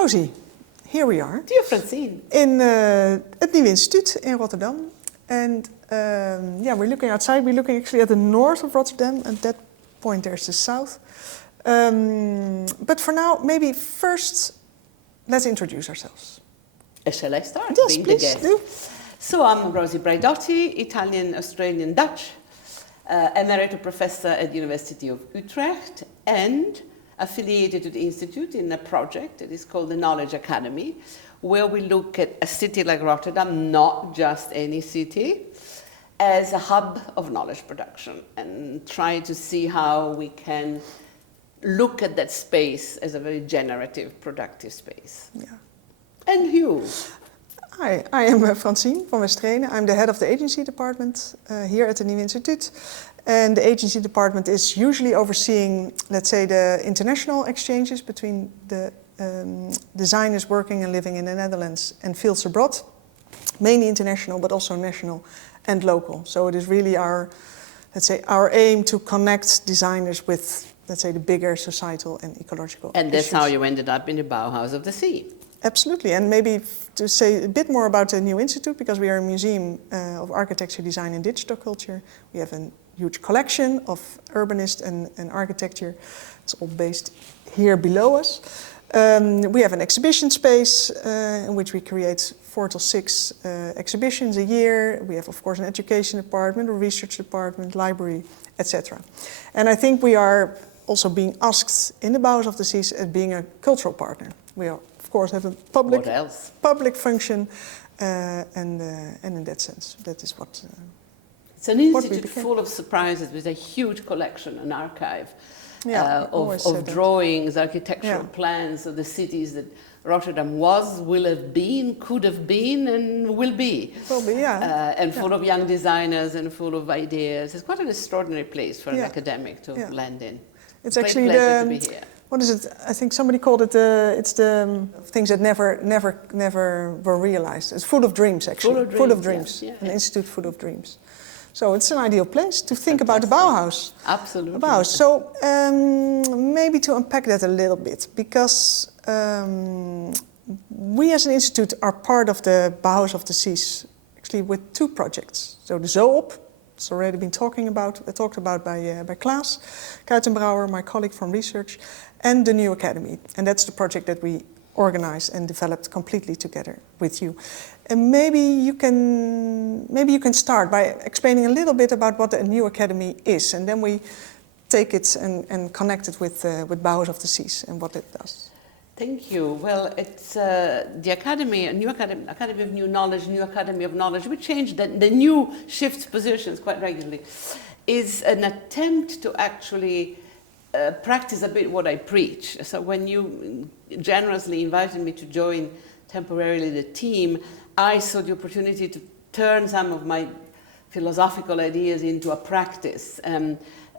Rosi, here we are. Dear Francine. In het Nieuwe Instituut in Rotterdam. And we're looking outside. We're looking actually at the north of Rotterdam. At that point there's the south. But for now, maybe first, let's introduce ourselves. Shall I start? Yes, being please the guest? do. So I'm Rosi Braidotti, Italian, Australian, Dutch, emeritus professor at the University of Utrecht and affiliated to the Institute in a project that is called the Knowledge Academy, where we look at a city like Rotterdam, not just any city, as a hub of knowledge production and try to see how we can look at that space as a very generative, productive space. Yeah. And you? Hi, I am Francine van Westrenen. I'm the head of the agency department here at the Nieuwe Instituut. And the agency department is usually overseeing, let's say, the international exchanges between the designers working and living in the Netherlands and fields abroad, mainly international, but also national and local. So it is really our, let's say, our aim to connect designers with, let's say, the bigger societal and ecological And that's issues. how you ended up in the Bauhaus of the Sea. Absolutely, and maybe to say a bit more about the Nieuwe Instituut, because we are a museum of architecture, design and digital culture. We have a huge collection of urbanist and architecture. It's all based here below us. We have an exhibition space in which we create 4 to 6 exhibitions a year. We have, of course, an education department, a research department, library, etc. And I think we are also being asked in the Bauhaus of the Seas as being a cultural partner. We are, of course, have a public function, and in that sense, that is what. It's an institute full of surprises with a huge collection, an archive of drawings, architectural plans of the cities that Rotterdam was, will have been, could have been, and will be. Will be, and full of young designers and full of ideas. It's quite an extraordinary place for an academic to land in. It's great actually pleasure to be here. What is it? I think somebody called it it's the things that never were realized. It's full of dreams, actually. Full of dreams. An institute full of dreams. So it's an ideal place to think about the Bauhaus. Absolutely. The Bauhaus. So maybe to unpack that a little bit, because we as an institute are part of the Bauhaus of the Seas, actually with 2 projects. So the Zoop, it's already been talked about by Klaas Kuitenbrouwer, my colleague from research, and the New Academy. And that's the project that we organized and developed completely together with you. And maybe you can start by explaining a little bit about what the New Academy is, and then we take it and connect it with Bauhaus of the Seas and what it does. Thank you. Well, it's the Academy, Academy of New Knowledge, New Academy of Knowledge. We change the new shifts positions quite regularly. Is an attempt to actually practice a bit what I preach. So when you generously invited me to join temporarily the team, I saw the opportunity to turn some of my philosophical ideas into a practice,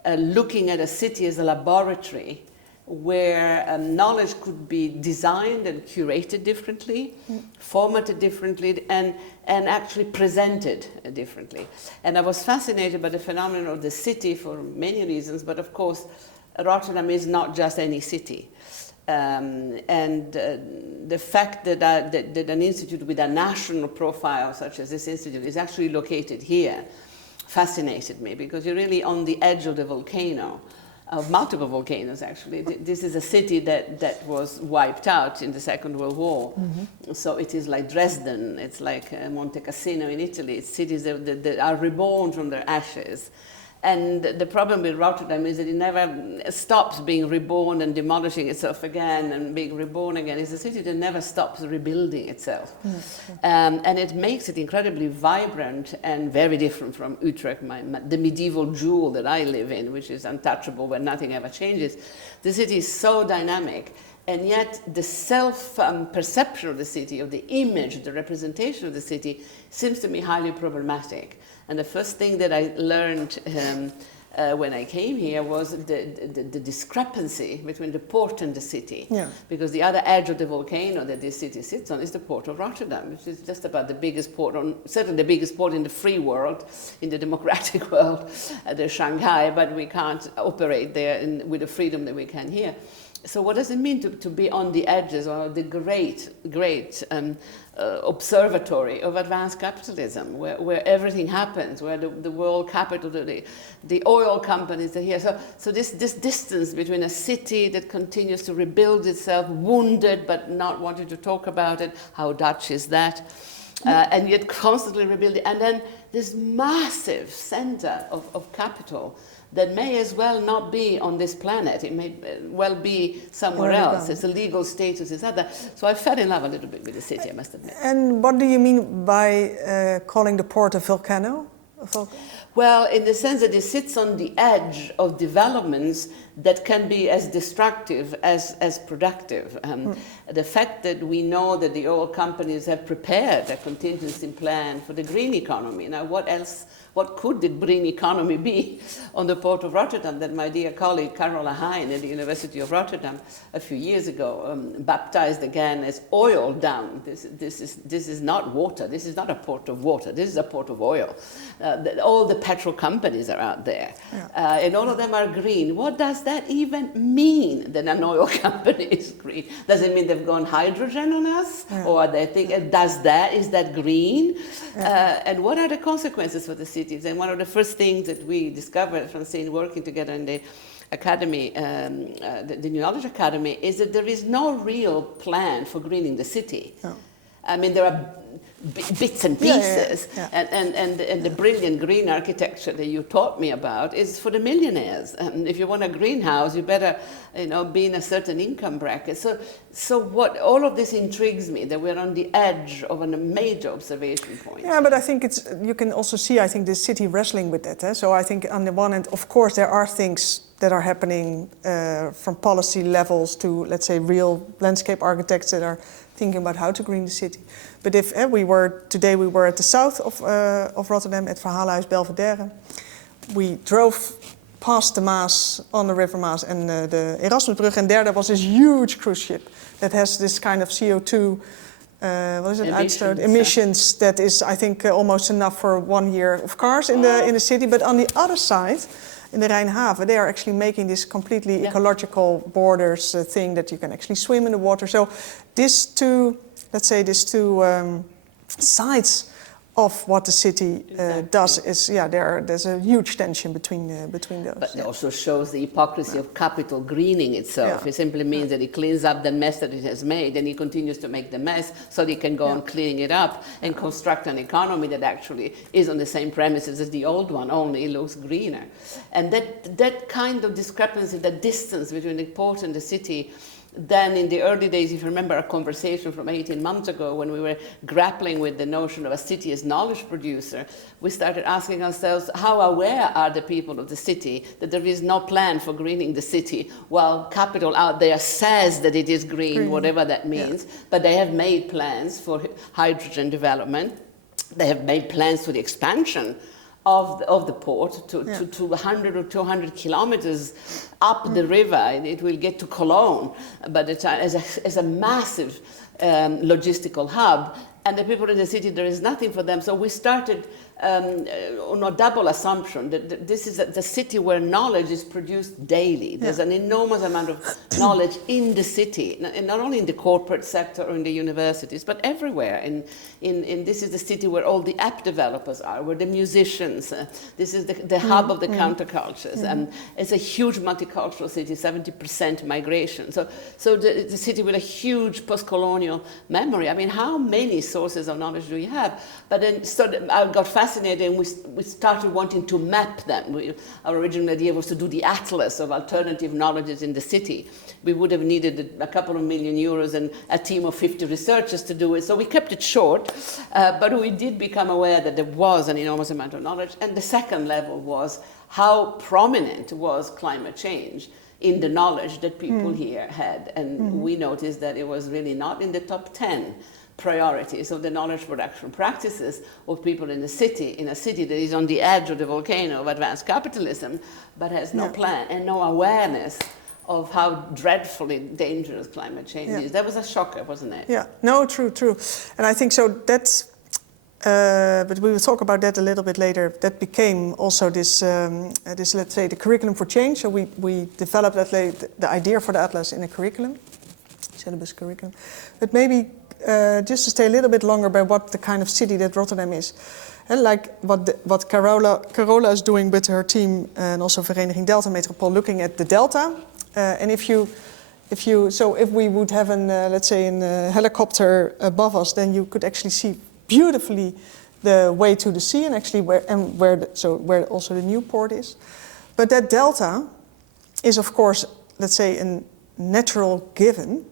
looking at a city as a laboratory where knowledge could be designed and curated differently, formatted differently, and actually presented differently. And I was fascinated by the phenomenon of the city for many reasons, but of course, Rotterdam is not just any city. The fact that an institute with a national profile such as this institute is actually located here fascinated me, because you're really on the edge of the volcano, of multiple volcanoes actually. This is a city that was wiped out in the Second World War. Mm-hmm. So it is like Dresden, it's like Monte Cassino in Italy. It's cities that are reborn from their ashes. And the problem with Rotterdam is that it never stops being reborn and demolishing itself again and being reborn again. It's a city that never stops rebuilding itself. Mm-hmm. And it makes it incredibly vibrant and very different from Utrecht, the medieval jewel that I live in, which is untouchable where nothing ever changes. The city is so dynamic. And yet the self-perception of the city, of the image, the representation of the city, seems to me highly problematic. And the first thing that I learned when I came here was the discrepancy between the port and the city. Yeah. Because the other edge of the volcano that this city sits on is the port of Rotterdam, which is just about the biggest port, certainly the biggest port in the free world, in the democratic world, there's Shanghai, but we can't operate there with the freedom that we can here. So what does it mean to be on the edges or the great observatory of advanced capitalism, where everything happens, where the world capital, the oil companies are here. So this distance between a city that continues to rebuild itself, wounded but not wanting to talk about it, how Dutch is that, and yet constantly rebuilding, and then this massive center of capital that may as well not be on this planet. It may well be somewhere else. It's a legal status, it's other. So I fell in love a little bit with the city, I must admit. And what do you mean by calling the port a volcano? Well, in the sense that it sits on the edge of developments that can be as destructive as productive. The fact that we know that the oil companies have prepared a contingency plan for the green economy. Now, what could the green economy be on the port of Rotterdam that my dear colleague Carola Hein at the University of Rotterdam a few years ago baptized again as oil dam. This is not water. This is not a port of water. This is a port of oil. All the petrol companies are out there, and all of them are green. What does that even mean that an oil company is green? Does it mean they've gone hydrogen on us? Or they think, is that green? And what are the consequences for the cities? And one of the first things that we discovered from working together in the academy, the New Knowledge Academy, is that there is no real plan for greening the city. No. I mean, there are bits and pieces, and the brilliant green architecture that you taught me about is for the millionaires. And if you want a greenhouse, you better, be in a certain income bracket. So what all of this intrigues me, that we're on the edge of a major observation point. Yeah, but I think you can also see, I think, the city wrestling with that. So I think on the one hand, of course, there are things that are happening from policy levels to, let's say, real landscape architects that are thinking about how to green the city. But if we were at the south of Rotterdam at Verhalenhuis Belvedere. We drove past the Maas, on the River Maas, and the Erasmusbrug, and there was this huge cruise ship that has this kind of CO2 emissions that is, I think, almost enough for 1 year of cars in the city. But on the other side, in the Rijnhaven, they are actually making this completely ecological borders thing that you can actually swim in the water. So these two sides of what the city does is, there's a huge tension between those. But it also shows the hypocrisy of capital greening itself. It simply means that it cleans up the mess that it has made, and it continues to make the mess so that it can go on cleaning it up and construct an economy that actually is on the same premises as the old one, only it looks greener. And that kind of discrepancy, that distance between the port and the city. Then in the early days, if you remember a conversation from 18 months ago when we were grappling with the notion of a city as knowledge producer, we started asking ourselves, how aware are the people of the city that there is no plan for greening the city, while capital out there says that it is green. Whatever that means, but they have made plans for hydrogen development. They have made plans for the expansion of the port to 100 or 200 kilometers up the river. It will get to Cologne, but it's as a massive logistical hub. And the people in the city, there is nothing for them. So we started on a double assumption that this is the city where knowledge is produced daily. There's an enormous amount of knowledge in the city, and not only in the corporate sector or in the universities, but everywhere. In this is the city where all the app developers are, where the musicians. This is the hub of the countercultures, and it's a huge multicultural city, 70% migration. So the city with a huge post-colonial memory. I mean, how many sources of knowledge do you have? But then I got fascinated, and we started wanting to map them. Our original idea was to do the atlas of alternative knowledges in the city. We would have needed a couple of million euros and a team of 50 researchers to do it, so we kept it short, but we did become aware that there was an enormous amount of knowledge. And the second level was how prominent was climate change in the knowledge that people here had. And we noticed that it was really not in the top 10 priorities of the knowledge production practices of people in a city that is on the edge of the volcano of advanced capitalism, but has no plan and no awareness of how dreadfully dangerous climate change is. That was a shocker, wasn't it? Yeah, no, true. And I think so that's but we will talk about that a little bit later. That became also this, let's say, the curriculum for change. So we developed the idea for the atlas in a curriculum, syllabus curriculum. But maybe just to stay a little bit longer by what the kind of city that Rotterdam is. And like what Carola is doing with her team and also Vereniging Delta Metropool, looking at the delta. And if we would have let's say, a helicopter above us, then you could actually see beautifully the way to the sea and actually where also the new port is. But that delta is, of course, let's say, a natural given,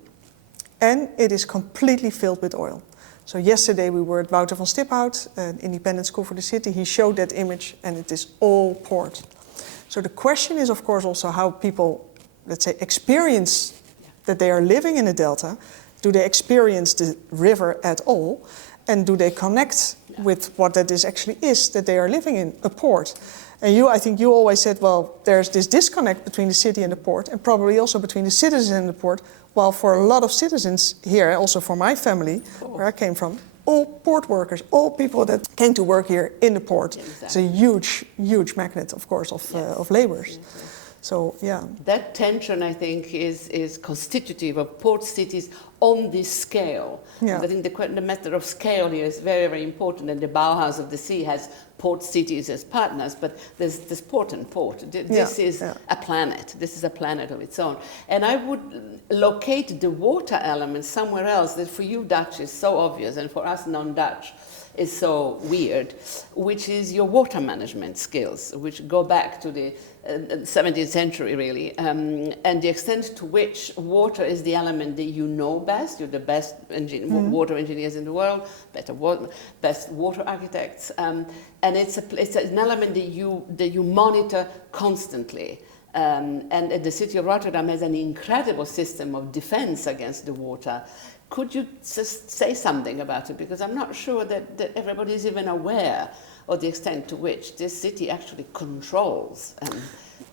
and it is completely filled with oil. So yesterday we were at Wouter van Stiphout, an independent school for the city. He showed that image, and it is all port. So the question is, of course, also how people, let's say, experience that they are living in a delta. Do they experience the river at all? And do they connect with what that actually is that they are living in, a port? And I think you always said, well, there's this disconnect between the city and the port, and probably also between the citizens and the port. While for a lot of citizens here, also for my family, where I came from, all port workers, all people that came to work here in the port. Yeah, exactly. It's a huge, huge magnet, of course, of laborers. Yes. So, yeah. That tension, I think, is constitutive of port cities on this scale. Yeah. I think the matter of scale here is very, very important, and the Bauhaus of the Sea has port cities as partners, but there's port and port. This is a planet. This is a planet of its own. And I would locate the water element somewhere else that for you Dutch is so obvious, and for us non-Dutch is so weird, which is your water management skills, which go back to the 17th century, really, and the extent to which water is the element that you know best. You're the best water engineers in the world, best water architects, and it's an element that you monitor constantly. And the city of Rotterdam has an incredible system of defense against the water. Could you just say something about it? Because I'm not sure that everybody is even aware of the extent to which this city actually controls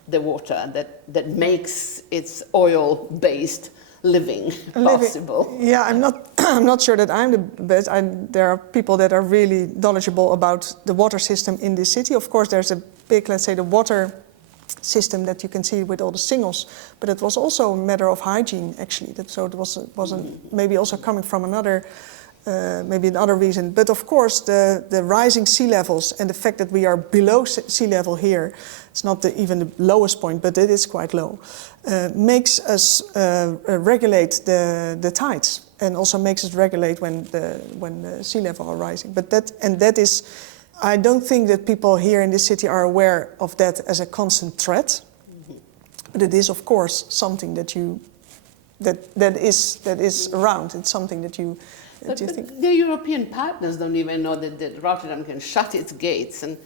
the water that makes its oil-based living possible. Yeah, I'm not sure that I'm the best. There are people that are really knowledgeable about the water system in this city. Of course, there's a big, let's say, the water system that you can see with all the singles, but it was also a matter of hygiene, actually. So it wasn't maybe also coming from another reason. But of course, the rising sea levels and the fact that we are below sea level here, it's not even the lowest point, but it is quite low, makes us regulate the tides, and also makes us regulate when the sea level are rising. But that is, I don't think that people here in this city are aware of that as a constant threat. But it is, of course, something that is around. It's something that you think. The European partners don't even know that Rotterdam can shut its gates and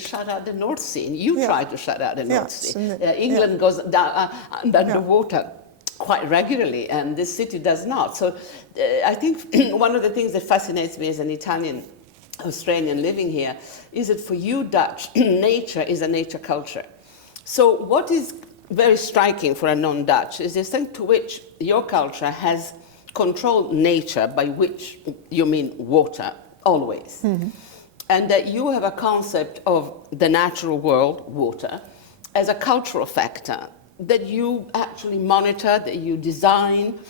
shut out the North Sea. And you try to shut out the North Sea. England goes down under the water quite regularly, and this city does not. So I think one of the things that fascinates me as an Australian living here is that for you Dutch, nature is a nature culture. So what is very striking for a non-Dutch is the extent to which your culture has controlled nature, by which you mean water, always. Mm-hmm. And that you have a concept of the natural world, water, as a cultural factor that you actually monitor, that you design,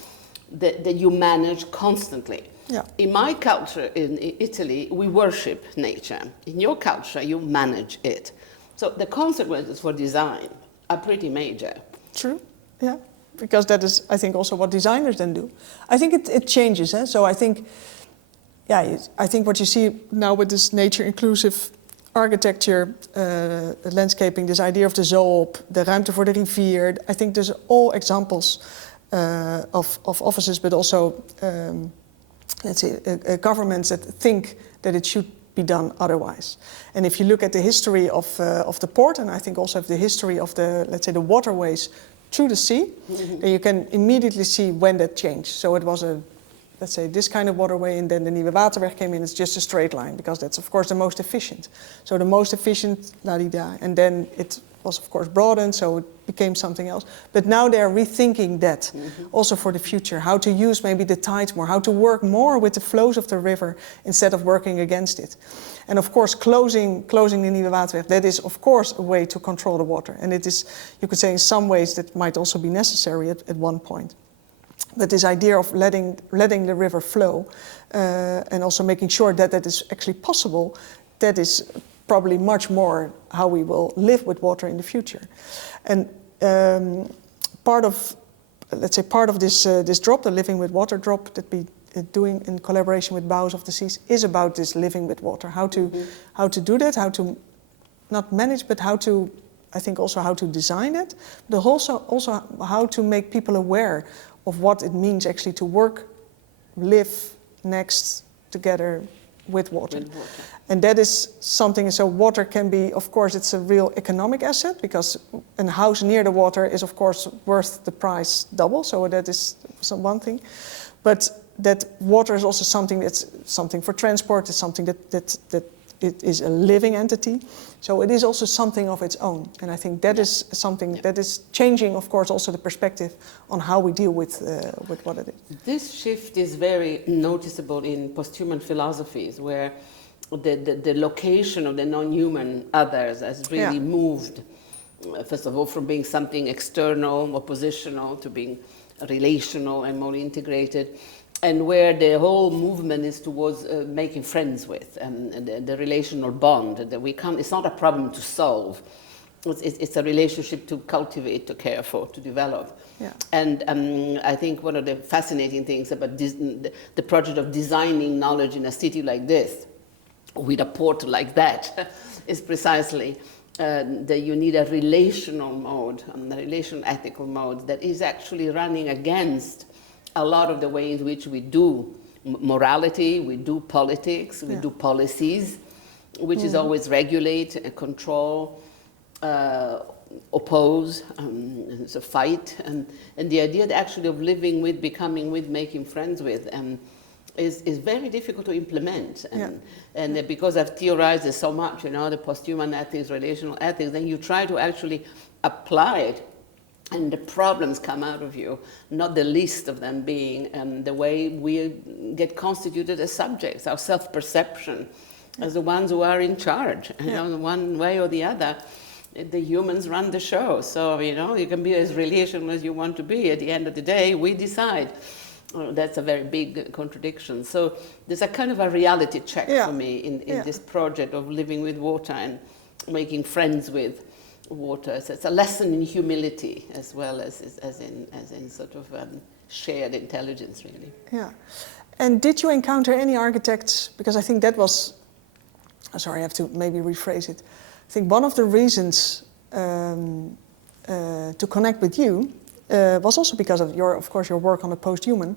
that you manage constantly. Yeah. In my culture in Italy, we worship nature. In your culture, you manage it. So the consequences for design are pretty major. True, yeah. Because that is, I think, also what designers then do. I think it changes. So I think what you see now with this nature-inclusive architecture, landscaping, this idea of de zoop, de ruimte voor de rivier, I think there's all examples of offices, but also let's say, governments that think that it should be done otherwise. And if you look at the history of the port, and I think also of the history of the waterways through the sea, mm-hmm. then you can immediately see when that changed. So it was this kind of waterway, and then the Nieuwe Waterweg came in. It's just a straight line, because that's, of course, the most efficient. So the most efficient, la-di-da, and then it was of course broadened, so it became something else. But now they're rethinking that also for the future, how to use maybe the tides more, how to work more with the flows of the river instead of working against it. And of course, closing the Nieuwe Waterweg, that is of course a way to control the water. And it is, you could say in some ways that might also be necessary at one point. But this idea of letting the river flow and also making sure that that is actually possible, that is probably much more how we will live with water in the future. And part of this drop, the Living with Water drop that we doing in collaboration with Bauhaus of the Seas, is about this living with water. How to do that, how to not manage, but how to, I think also how to design it, but also how to make people aware of what it means actually to work, live next, together with water. And that is something, so water can be, of course, it's a real economic asset, because a house near the water is of course worth the price double, so that is one thing. But that water is also something that's something for transport, it's something that it is a living entity. So it is also something of its own. And I think that is something that is changing, of course, also the perspective on how we deal with what it is. This shift is very noticeable in posthuman philosophies, where the location of the non-human others has really moved, first of all, from being something external, oppositional, to being relational and more integrated. And where the whole movement is towards making friends with, the relational bond that we can't. It's not a problem to solve. It's a relationship to cultivate, to care for, to develop. Yeah. And I think one of the fascinating things about the project of designing knowledge in a city like this, with a port like that, is precisely that you need a relational mode, a relational ethical mode that is actually running against a lot of the way in which we do morality, we do politics, we do policies, which is always regulate, control, oppose, so fight, and the idea that actually of living with, becoming with, making friends with, is very difficult to implement. And because I've theorized it so much, you know, the posthuman ethics, relational ethics, then you try to actually apply it, and the problems come out of you, not the least of them being the way we get constituted as subjects, our self-perception as the ones who are in charge. You know, one way or the other, the humans run the show. So, you know, you can be as relational as you want to be. At the end of the day, we decide. That's a very big contradiction. So there's a kind of a reality check for me in this project of living with water and making friends with water. So it's a lesson in humility as well as in sort of shared intelligence, really. Yeah. And did you encounter any architects, because I think that was, sorry, I have to maybe rephrase it. I think one of the reasons to connect with you was also because of your work on the Posthuman,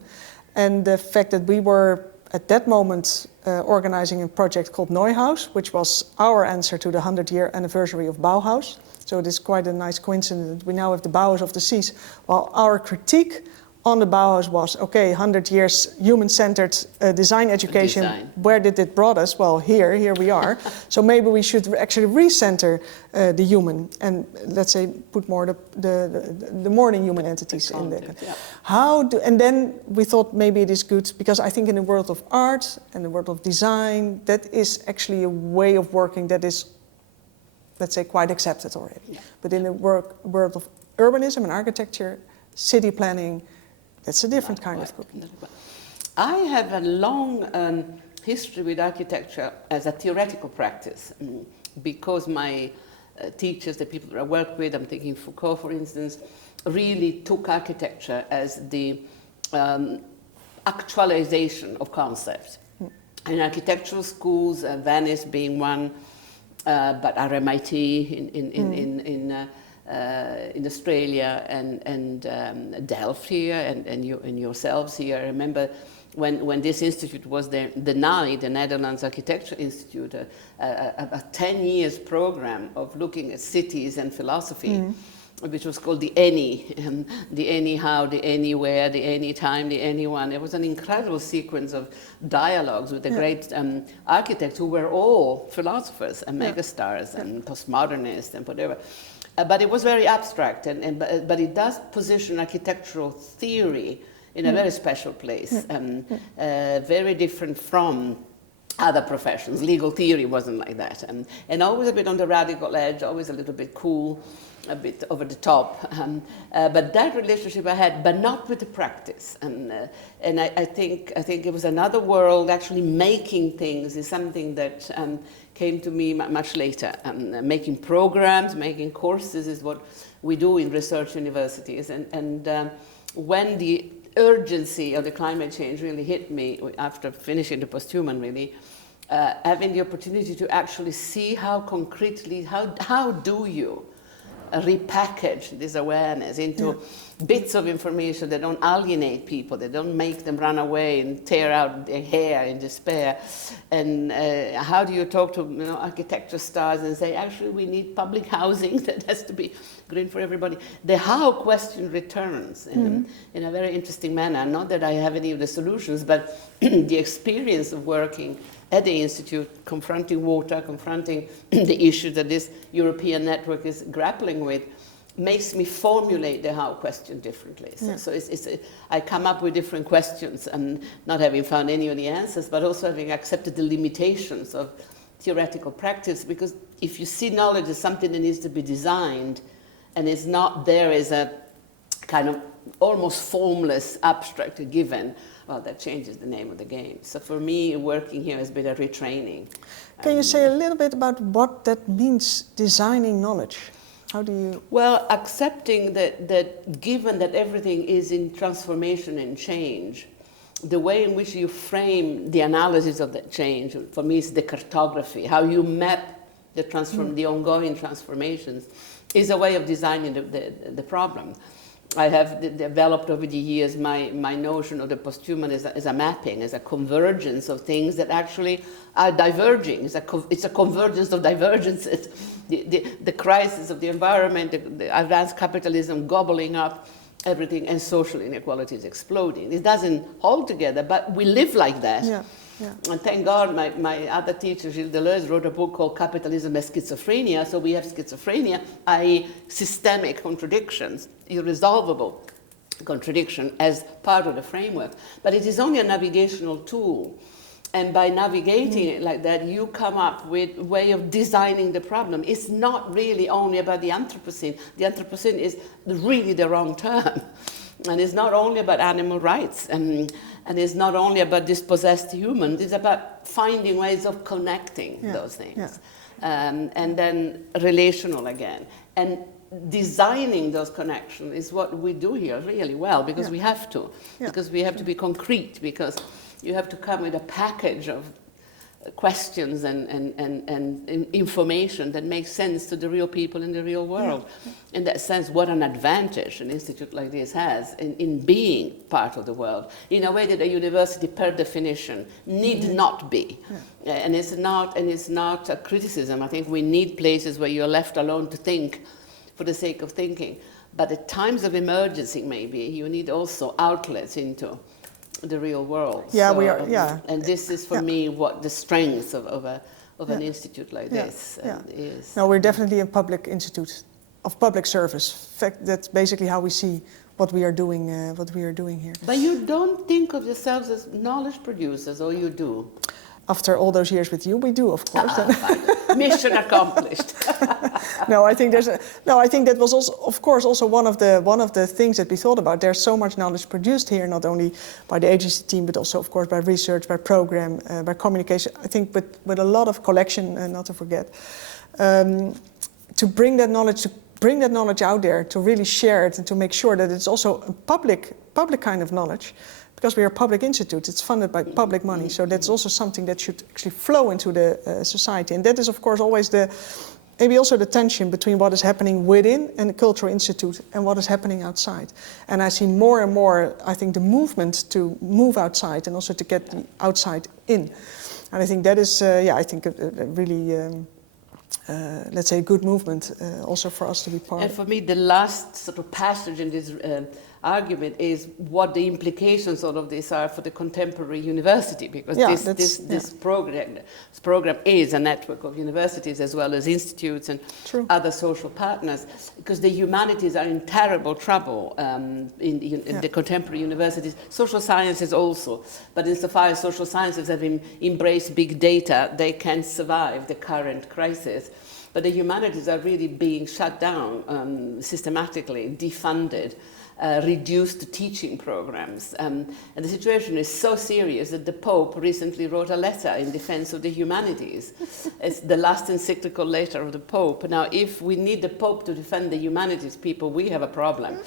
and the fact that we were at that moment organizing a project called Neuhaus, which was our answer to the 100-year anniversary of Bauhaus. So it is quite a nice coincidence. We now have the Bauhaus of the Seas, while our critique on the Bauhaus was, okay, 100 years human-centered design education. Where did it brought us? Well, here we are. So maybe we should actually recenter the human and, let's say, put more the more than human entities in there. Yeah. And then we thought maybe it is good, because I think in the world of art and the world of design, that is actually a way of working that is, let's say, quite accepted already. Yeah. But in the world of urbanism and architecture, city planning, that's a different kind of cooking. I have a long history with architecture as a theoretical practice, because my teachers, the people that I work with, I'm thinking Foucault, for instance, really took architecture as the actualization of concepts. In architectural schools, Venice being one, but RMIT in Australia, and Delft here, and yourselves here. I remember when this institute was there, the NAI, the Netherlands Architecture Institute, a 10 years program of looking at cities and philosophy, which was called the Any, the anyhow, the anywhere, the anytime, the anyone. It was an incredible sequence of dialogues with the great architects who were all philosophers and megastars and postmodernists and whatever. But it was very abstract, but it does position architectural theory in a very special place, very different from other professions. Legal theory wasn't like that, and always a bit on the radical edge, always a little bit cool, a bit over the top. But that relationship I had, but not with the practice. And I think it was another world. Actually, making things is something that came to me much later. Making programs, making courses is what we do in research universities. And when the urgency of the climate change really hit me after finishing the Posthuman, really, having the opportunity to actually see how concretely, how do you repackage this awareness into bits of information that don't alienate people, that don't make them run away and tear out their hair in despair. And how do you talk to architecture stars and say, actually, we need public housing that has to be green for everybody? The how question returns in a very interesting manner. Not that I have any of the solutions, but the experience of working at the Institute, confronting water, confronting the issues that this European network is grappling with, makes me formulate the how question differently. So I come up with different questions, and not having found any of the answers, but also having accepted the limitations of theoretical practice, because if you see knowledge as something that needs to be designed, and it's not there as a kind of almost formless, abstract given, well, that changes the name of the game. So for me, working here has been a retraining. Can you say a little bit about what that means, designing knowledge? How do you... Well, accepting that given that everything is in transformation and change, the way in which you frame the analysis of that change, for me, is the cartography, how you map the ongoing transformations, is a way of designing the problem. I have developed over the years my notion of the posthuman as a mapping, as a convergence of things that actually are diverging. It's a convergence of divergences. The crisis of the environment, the advanced capitalism gobbling up everything, and social inequalities exploding. It doesn't hold together, but we live like that. Yeah. And thank God my other teacher, Gilles Deleuze, wrote a book called Capitalism as Schizophrenia. So we have schizophrenia, i.e. systemic contradictions, irresolvable contradiction as part of the framework. But it is only a navigational tool. And by navigating it like that, you come up with a way of designing the problem. It's not really only about the Anthropocene. The Anthropocene is really the wrong term. And it's not only about animal rights, and it's not only about dispossessed humans. It's about finding ways of connecting those things. And then relational again. And designing those connections is what we do here really well, because we have to. Because we have to be concrete, because you have to come with a package of questions and information that makes sense to the real people in the real world. In that sense, what an advantage an institute like this has in being part of the world, in a way that a university, per definition, need not be. And it's not a criticism. I think we need places where you're left alone to think for the sake of thinking. But at times of emergency, maybe, you need also outlets into the real world. And this is for me what the strength of an institute like this is. No, we're definitely a public institute of public service. In fact, that's basically how we see what we are doing here. But you don't think of yourselves as knowledge producers, or you do? After all those years with you, we do, of course. Mission accomplished. I think that was also, of course, also one of the things that we thought about. There's so much knowledge produced here, not only by the agency team, but also, of course, by research, by program, by communication. I think with a lot of collection, not to forget, to bring that knowledge out there, to really share it, and to make sure that it's also a public kind of knowledge. Because we are a public institute, it's funded by public money, so that's also something that should actually flow into the society. And that is, of course, always maybe also the tension between what is happening within a cultural institute and what is happening outside. And I see more and more, I think, the movement to move outside and also to get the outside in. And I think that is, I think, a really let's say, good movement also for us to be part And of. for me, the last sort of passage in this argument is what the implications of this are for the contemporary university, because this program is a network of universities as well as institutes and True. other social partners, because the humanities are in terrible trouble in the contemporary universities. Social sciences also, but insofar as social sciences have embraced big data, they can survive the current crisis. But the humanities are really being shut down systematically, defunded, reduced to teaching programs. And the situation is so serious that the Pope recently wrote a letter in defense of the humanities. It's the last encyclical letter of the Pope. Now, if we need the Pope to defend the humanities, people, we have a problem,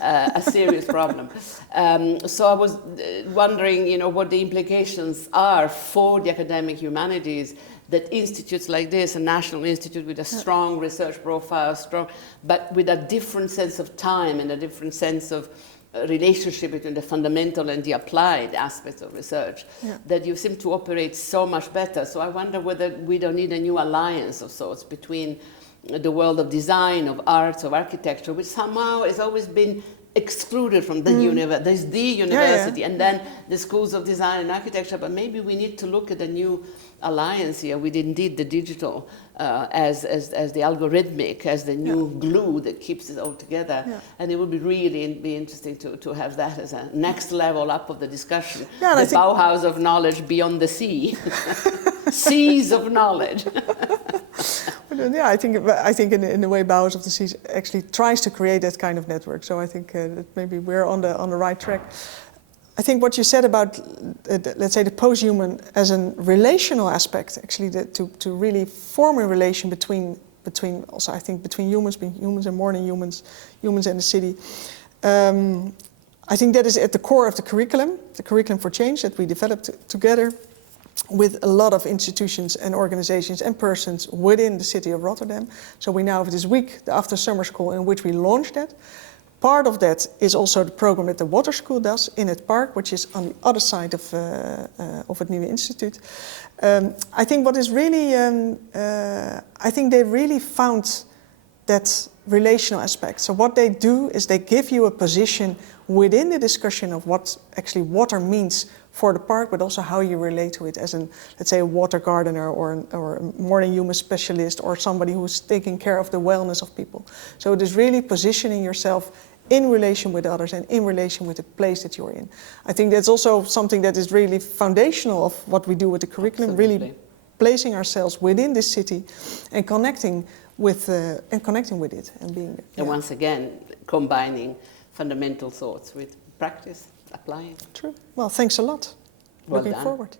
a serious problem. So I was wondering, what the implications are for the academic humanities, that institutes like this, a national institute with a strong research profile, but with a different sense of time and a different sense of relationship between the fundamental and the applied aspects of research, that you seem to operate so much better. So I wonder whether we don't need a new alliance of sorts between the world of design, of arts, of architecture, which somehow has always been excluded from the university. There's the university and then the schools of design and architecture, but maybe we need to look at a new alliance here with indeed the digital as the algorithmic, as the new glue that keeps it all together. And it would be really be interesting to have that as a next level up of the discussion. The Bauhaus of knowledge beyond the sea. Seas of knowledge. Yeah, I think in the way Bauhaus of the Seas actually tries to create that kind of network. So I think that maybe we're on the right track. I think what you said about, let's say, the posthuman as a relational aspect, actually, to really form a relation between also I think between humans and more than humans and the city. I think that is at the core of the curriculum for change that we developed together with a lot of institutions and organizations and persons within the city of Rotterdam. So we now have this week, the After Summer School, in which we launched that. Part of that is also the program that the Water School does in het Park, which is on the other side of het Nieuwe Instituut. I think what is really, I think they really found that relational aspect. So what they do is they give you a position within the discussion of what actually water means for the park, but also how you relate to it as let's say, a water gardener or a more than human specialist or somebody who's taking care of the wellness of people. So it is really positioning yourself in relation with others and in relation with the place that you're in. I think that's also something that is really foundational of what we do with the curriculum. Absolutely. Really placing ourselves within this city and connecting with it and being there. And once again, combining fundamental thoughts with practice, applying. True. Well, thanks a lot. Well Looking done. forward.